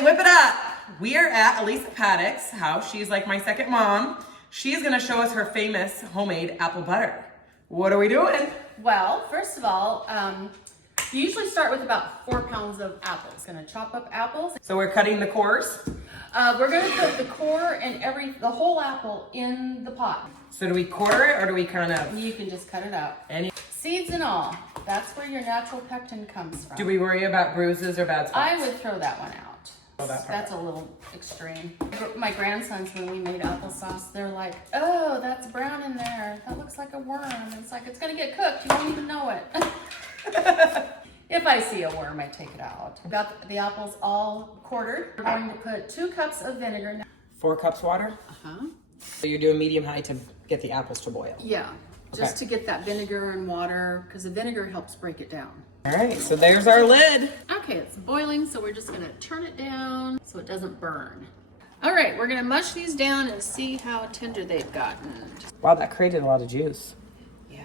Okay, whip it up. We are at Alicia Patik's house. She's like my second mom. She's gonna show us her famous homemade apple butter. What are we doing? Well, first of all, you usually start with about 4 pounds of apples. Gonna chop up apples. So we're cutting the cores. We're gonna put the core and the whole apple in the pot. So do we quarter it or do we kind of? You can just cut it out. Any? Seeds and all. That's where your natural pectin comes from. Do we worry about bruises or bad spots? I would throw that one out. Oh, that part. That's a little extreme. My grandsons, when we made applesauce, they're like, oh, that's brown in there. That looks like a worm. It's like, it's gonna get cooked. You won't even know it. If I see a worm, I take it out. Got the apples all quartered. We're going to put 2 cups of vinegar. 4 cups water? Uh-huh. So you're doing medium-high to get the apples to boil? Yeah, just Okay. to get that vinegar and water, because the vinegar helps break it down. All right, so there's our lid. Okay, it's boiling, so we're just gonna turn it down so it doesn't burn. All right, we're gonna mush these down and see how tender they've gotten. Wow, that created a lot of juice. Yeah.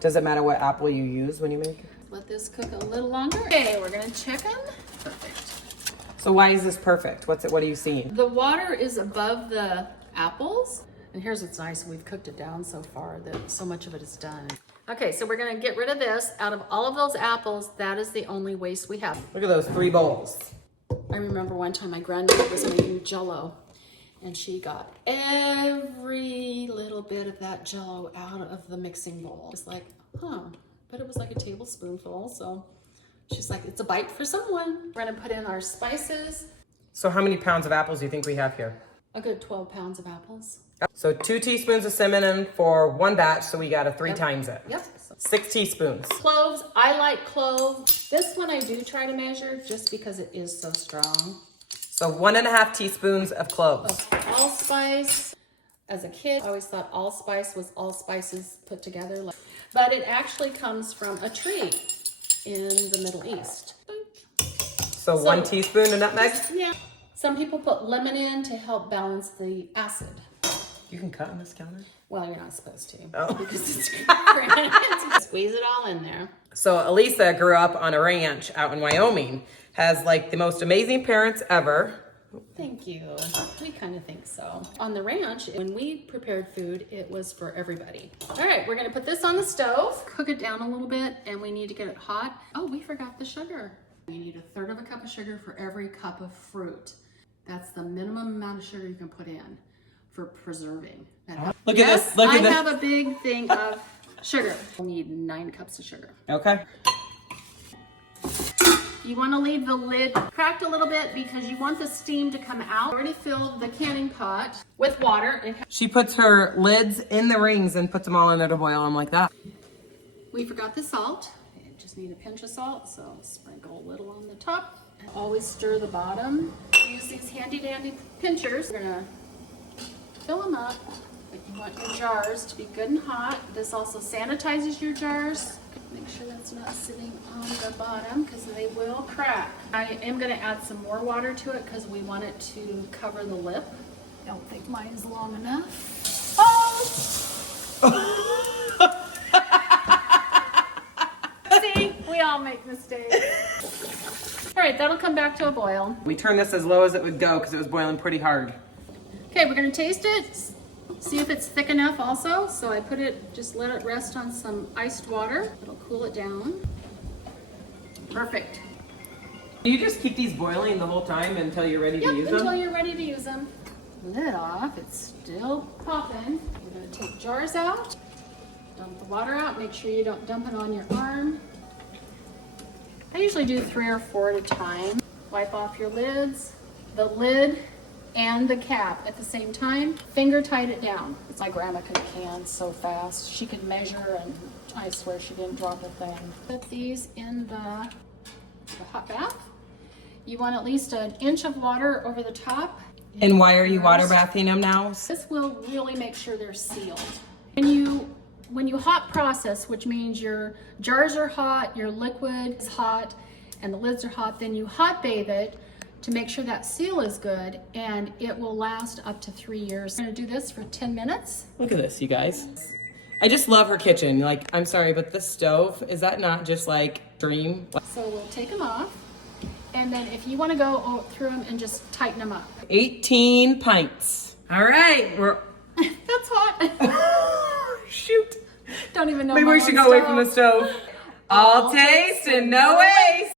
Does it matter what apple you use when you make it? Let this cook a little longer. Okay, we're gonna check them. Perfect. So why is this perfect? What are you seeing? The water is above the apples. And here's what's nice, we've cooked it down so far that so much of it is done. Okay, so we're gonna get rid of this. Out of all of those apples, that is the only waste we have. Look at those 3 bowls. I remember one time my grandmother was making Jell-O, and she got every little bit of that Jell-O out of the mixing bowl. It's like, huh, but it was like a tablespoonful, so she's like, it's a bite for someone. We're gonna put in our spices. So how many pounds of apples do you think we have here? A good 12 pounds of apples. So 2 teaspoons of cinnamon for 1 batch, so we gotta 3 times it. Yep. 6 teaspoons. Cloves, I like cloves. This one I do try to measure just because it is so strong. So 1.5 teaspoons of cloves. Allspice. As a kid, I always thought allspice was all spices put together. But it actually comes from a tree in the Middle East. So 1 teaspoon of nutmeg? Yeah. Some people put lemon in to help balance the acid. You can cut on this counter? Well, you're not supposed to. Oh. Because it's grand. Squeeze it all in there. So Alicia grew up on a ranch out in Wyoming. Has like the most amazing parents ever. Thank you. We kind of think so. On the ranch, when we prepared food, it was for everybody. All right, we're gonna put this on the stove, cook it down a little bit, and we need to get it hot. Oh, we forgot the sugar. You need 1/3 cup of sugar for every cup of fruit. That's the minimum amount of sugar you can put in for preserving. Look at this, look at this. I have a big thing of sugar. We'll need 9 cups of sugar. Okay. You want to leave the lid cracked a little bit because you want the steam to come out. I already filled the canning pot with water. She puts her lids in the rings and puts them all in there to boil them like that. We forgot the salt. I just need a pinch of salt, so sprinkle a little on the top. Always stir the bottom. Use these handy dandy pinchers. We're gonna fill them up, but you want your jars to be good and hot. This also sanitizes your jars. Make sure that's not sitting on the bottom because they will crack. I am gonna add some more water to it because we want it to cover the lip. Don't think mine is long enough. Oh! See, we all make mistakes. All right, that'll come back to a boil. We turned this as low as it would go because it was boiling pretty hard. Okay, we're gonna taste it. See if it's thick enough also. So I put it, just let it rest on some iced water. It'll cool it down. Perfect. Do you just keep these boiling the whole time until you're ready to use them? Until you're ready to use them. Lid off, it's still popping. We're gonna take jars out, dump the water out. Make sure you don't dump it on your arm. I usually do 3 or 4 at a time. Wipe off your lids, the lid, and the cap at the same time. Finger tight it down. My grandma could can so fast. She could measure, and I swear she didn't drop a thing. Put these in the hot bath. You want at least 1 inch of water over the top. And why are you water bathing them now? This will really make sure they're sealed. When you hot process, which means your jars are hot, your liquid is hot, and the lids are hot, then you hot bathe it to make sure that seal is good, and it will last up to 3 years. I'm gonna do this for 10 minutes. Look at this, you guys. I just love her kitchen. Like, I'm sorry, but the stove, is that not just like dream? So we'll take them off, And then if you want to go through them and just tighten them up. 18 pints. All right, we're... That's hot. Shoot. Don't even know. Maybe we should go away from the stove. All taste and no waste.